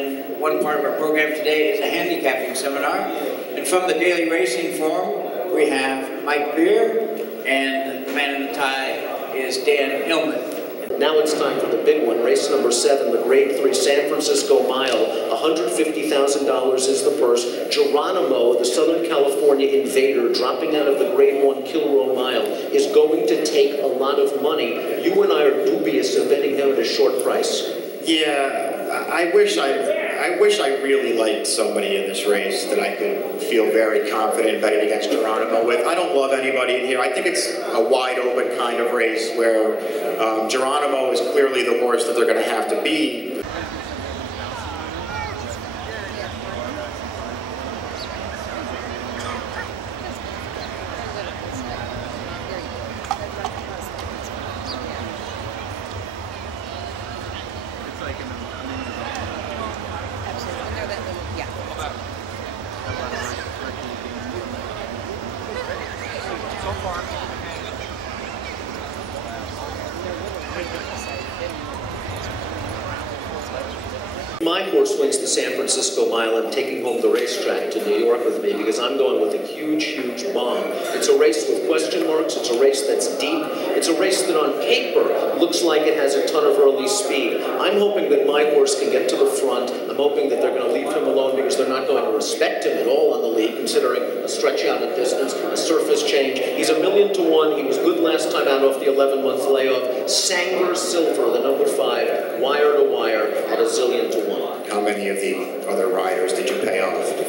And one part of our program today is a handicapping seminar. And from the Daily Racing Forum, we have Mike Beer, and the man in the tie is Dan Illman. Now it's time for the big one, race number 7, the Grade 3 San Francisco Mile. $150,000 is the purse. Geranimo, the Southern California invader, dropping out of the Grade 1 Kilroe Mile, is going to take a lot of money. You and I are dubious of betting him at a short price. Yeah, I wish I really liked somebody in this race that I could feel very confident betting against Geranimo with. I don't love anybody in here. I think it's a wide open kind of race where Geranimo is clearly the horse that they're going to have to beat. My horse wins the San Francisco Mile. I'm taking home the racetrack to New York with me because I'm going with a huge, huge bomb. It's a race with question marks. It's a race that's deep. It's a race that on paper looks like it has a ton of early speed. I'm hoping that my horse can get to the front. I'm hoping that they're going to leave him alone because they're not going to respect him at all on the lead, considering a stretch out of distance, a surface change. He's $1,000,000 to 1. He was good last time out off the 11-month layoff. Sanger Silver, the number 5, wire to wire at $1,000,000 to 1. How many of the other riders did you pay off?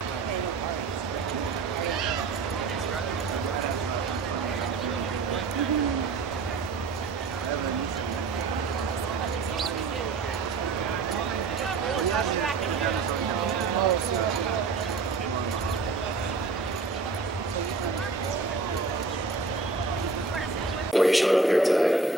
Before you showed up here today.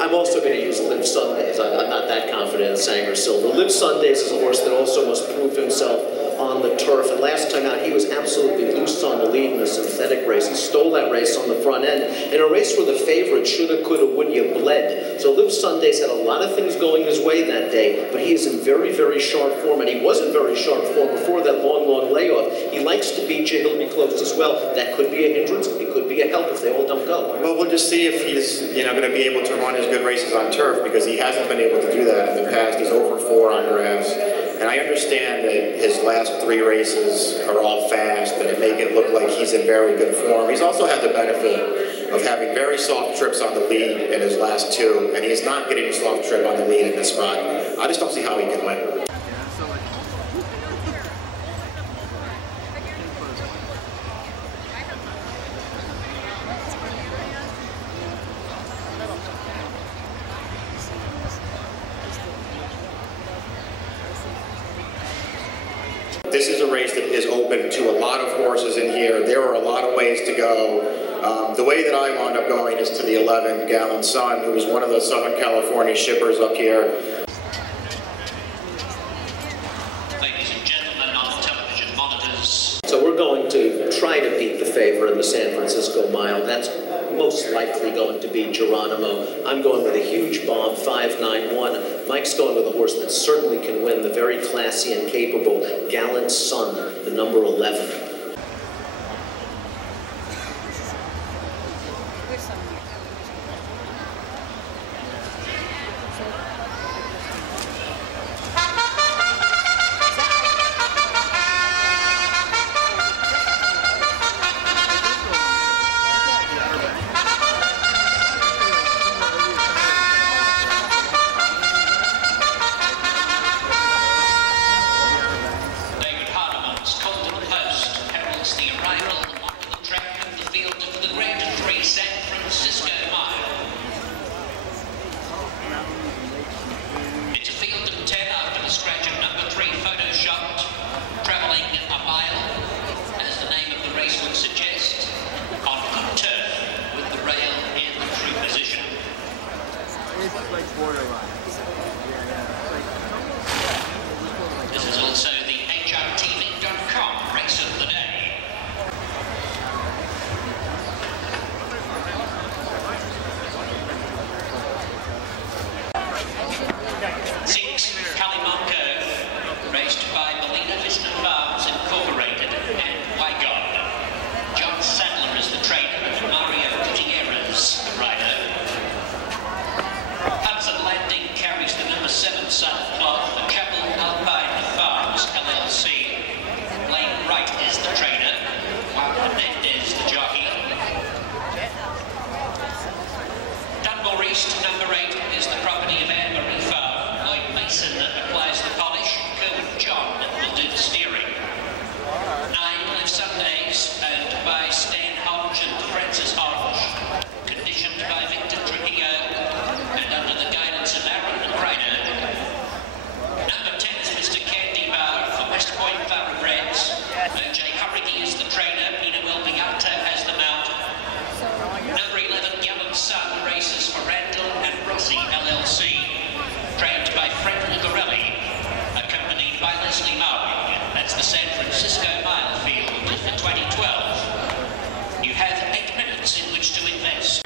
I'm also going to use Live Sundays. I'm not that confident in Sanger Silver. Live Sundays is a horse that also must prove himself on the turf. And last time out, he was absolutely loose on the lead in a synthetic race. He stole that race on the front end in a race where the favorite shoulda, coulda, woulda bled. So Live Sundays had a lot of things going his way that day, but he is in very, very sharp form. And he was in very sharp form before that long, long layoff. He likes to beat you. He'll be close as well. That could be a hindrance. It could be a help if they all don't go. Well, we'll just see if he's going to be able to run his good races on turf, because he hasn't been able to do that in the past. He's over 4 on grass. And I understand that his last 3 races are all fast and it make it look like he's in very good form. He's also had the benefit of having very soft trips on the lead in his last 2, and he's not getting a soft trip on the lead in this spot. I just don't see how he can win. This is a race that is open to a lot of horses in here. There are a lot of ways to go. The way that I wound up going is to the 11, Gallant Son, who is one of the Southern California shippers up here. Ladies and gentlemen on television monitors. So we're going to try to beat the favorite in the San Francisco Mile. That's most likely going to be Geranimo. I'm going with a huge bomb, 5-9-1. Mike's going with a horse that certainly can win, the very classy and capable Gallant Son, the number 11. This is also the HRTV.com race of the day. Six, CALIMONCO. East, number 8 is the property of Anne-Marie Farr. Lloyd Mason applies the polish. Kerwin John will do the steering. 9 Live Sundays, owned by Stan Hodge and Francis Hodge. Conditioned by Victor Trujillo and under the guidance of Aaron Gryder. Number 10 is Mr. Candy Bar for West Point Thoroughbreds. O.J. Hurricane is the trainer. Inoel Beato has the mount. Number 11, Gallant Son, races for Randall and Rossi LLC. Trained by Frank Lugarelli. Accompanied by Leslie Mawing. That's the San Francisco Mile Field for 2012. You have 8 minutes in which to invest.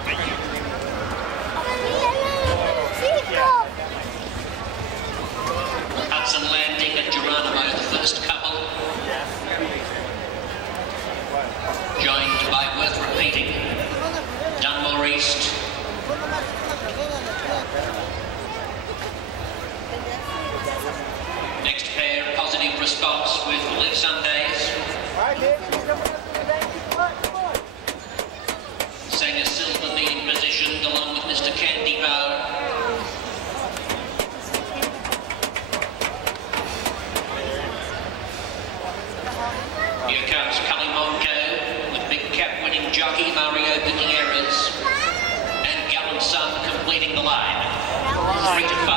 Hudson Landing and Geranimo, the first couple. Joined by Worth Repeating. DUMORE East. Next pair, Positive Response with Live Sundays. Sanger Silver being positioned along with Mr. Candy Bar. Here comes CALIMONCO with big cap winning jockey Mario Gutierrez and Gallant Son completing the line. 3 to 5.